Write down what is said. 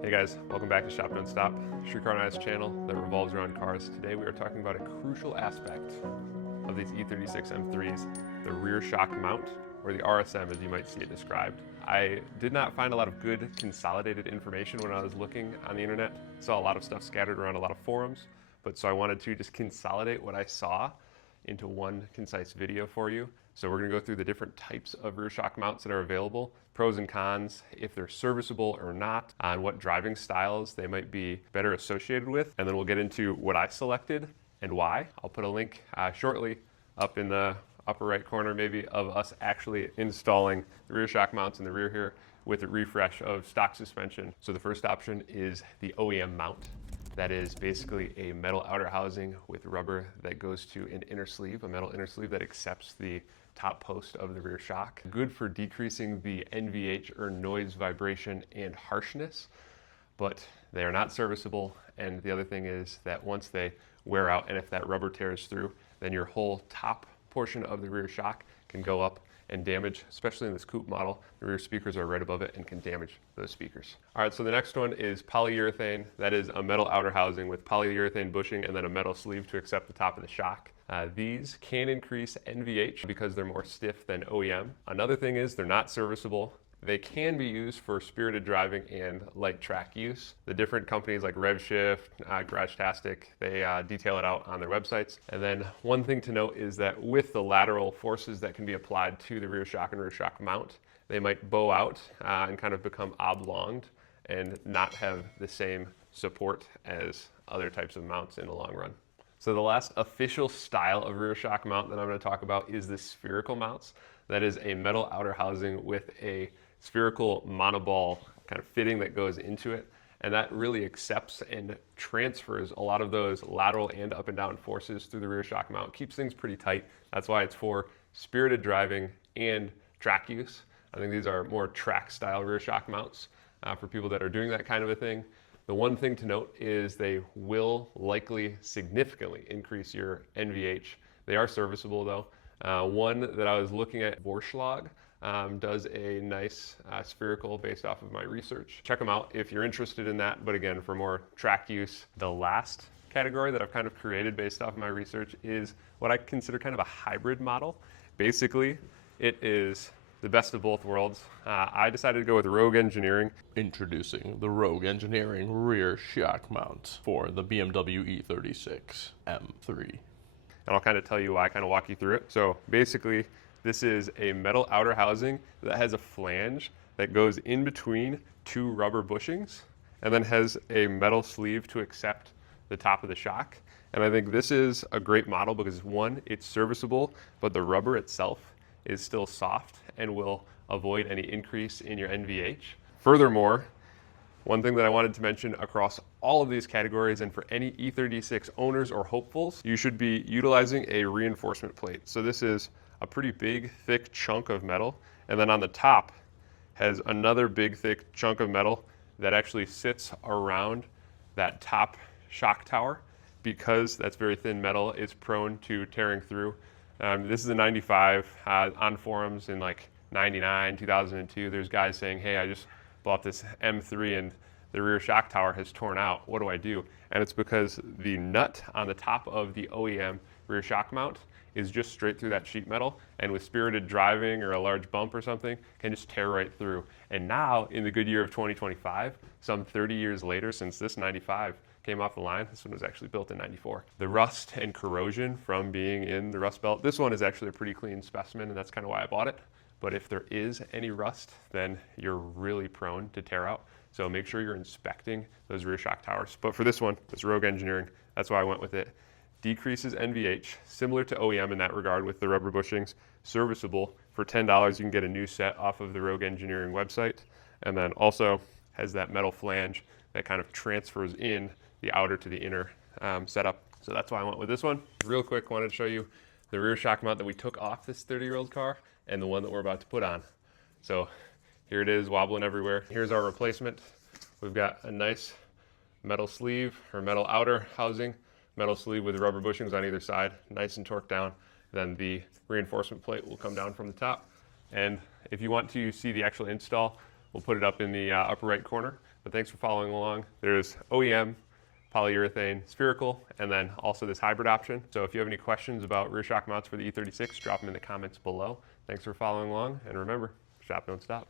Hey guys, welcome back to Shop Don't Stop, Street Car Nice channel that revolves around cars. Today we are talking about a crucial aspect of these E36 M3s, the rear shock mount, or the RSM as you might see it described. I did not find a lot of good consolidated information when I was looking on the internet. Saw a lot of stuff scattered around a lot of forums, so I wanted to just consolidate what I saw into one concise video for you. So we're going to go through the different types of rear shock mounts that are available, pros and cons, if they're serviceable or not, and what driving styles they might be better associated with, and then we'll get into what I selected and why. I'll put a link shortly up in the upper right corner maybe of us actually installing the rear shock mounts in the rear here with a refresh of stock suspension. So the first option is the OEM mount. That is basically a metal outer housing with rubber that goes to an inner sleeve, a metal inner sleeve that accepts the top post of the rear shock. Good for decreasing the NVH or noise, vibration, and harshness, but they are not serviceable. And the other thing is that once they wear out and if that rubber tears through, then your whole top portion of the rear shock can go up and damage, especially in this coupe model. The rear speakers are right above it and can damage those speakers. All right, so the next one is polyurethane. That is a metal outer housing with polyurethane bushing and then a metal sleeve to accept the top of the shock. These can increase NVH because they're more stiff than OEM. Another thing is they're not serviceable. They can be used for spirited driving and light track use. The different companies like RevShift, GarageTastic, they detail it out on their websites. And then one thing to note is that with the lateral forces that can be applied to the rear shock and rear shock mount, they might bow out and kind of become oblonged and not have the same support as other types of mounts in the long run. So the last official style of rear shock mount that I'm going to talk about is the spherical mounts. That is a metal outer housing with a spherical monoball kind of fitting that goes into it, and that really accepts and transfers a lot of those lateral and up and down forces through the rear shock mount. Keeps things pretty tight. That's why it's for spirited driving and track use. I think these are more track style rear shock mounts for people that are doing that kind of a thing. The one thing to note is they will likely significantly increase your NVH. They are serviceable though. One that I was looking at, Vorschlag, does a nice spherical based off of my research. Check them out if you're interested in that, but again, for more track use. The last category that I've kind of created based off of my research is what I consider kind of a hybrid model. Basically, it is the best of both worlds. I decided to go with Rogue Engineering. Introducing the Rogue Engineering rear shock mount for the BMW E36 M3. And I'll kind of tell you why, I kind of walk you through it. So basically, this is a metal outer housing that has a flange that goes in between two rubber bushings and then has a metal sleeve to accept the top of the shock. And I think this is a great model because one, it's serviceable, but the rubber itself is still soft and will avoid any increase in your NVH. Furthermore, one thing that I wanted to mention across all of these categories and for any E36 owners or hopefuls, you should be utilizing a reinforcement plate. So this is a pretty big, thick chunk of metal, and then on the top has another big, thick chunk of metal that actually sits around that top shock tower. Because that's very thin metal, it's prone to tearing through. This is a 95 on forums in like 99, 2002. There's guys saying, hey, I just bought this M3 and the rear shock tower has torn out. What do I do? And it's because the nut on the top of the OEM rear shock mount is just straight through that sheet metal, and with spirited driving or a large bump or something, can just tear right through. And now, in the good year of 2025, some 30 years later since this 95 came off the line, this one was actually built in 94. The rust and corrosion from being in the rust belt, this one is actually a pretty clean specimen, and that's kind of why I bought it. But if there is any rust, then you're really prone to tear out. So make sure you're inspecting those rear shock towers. But for this one, it's Rogue Engineering. That's why I went with it. Decreases NVH, similar to OEM in that regard with the rubber bushings. Serviceable. For $10, you can get a new set off of the Rogue Engineering website. And then also has that metal flange that kind of transfers in the outer to the inner setup. So that's why I went with this one. Real quick, wanted to show you the rear shock mount that we took off this 30-year-old car and the one that we're about to put on. So here it is, wobbling everywhere. Here's our replacement. We've got a nice metal sleeve or metal outer housing, metal sleeve with rubber bushings on either side, nice and torqued down. Then the reinforcement plate will come down from the top. And if you want to see the actual install, we'll put it up in the upper right corner. But thanks for following along. There's OEM, polyurethane, spherical, and then also this hybrid option. So if you have any questions about rear shock mounts for the E36, drop them in the comments below. Thanks for following along, and remember, shop don't stop.